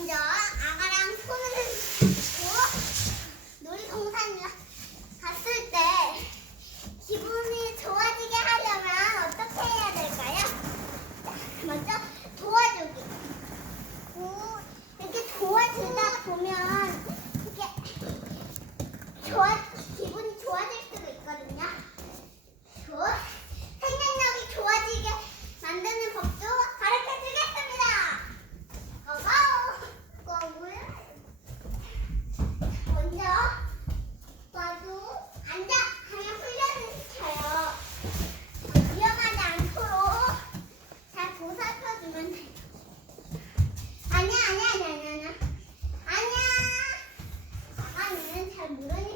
먼저 아가랑 손을 잡고 놀이동산이랑 갔을 때 기분이 좋아지게 하려면 어떻게 해야 될까요? 자, 먼저 도와주기. 오, 이렇게 도와주다 보면 이게 좋아. 위험하지 않도록 잘 보살펴주면 돼요. 아니야, 아니야, 아니야. 아니야. 아니야. 아니는 잘 모르니까.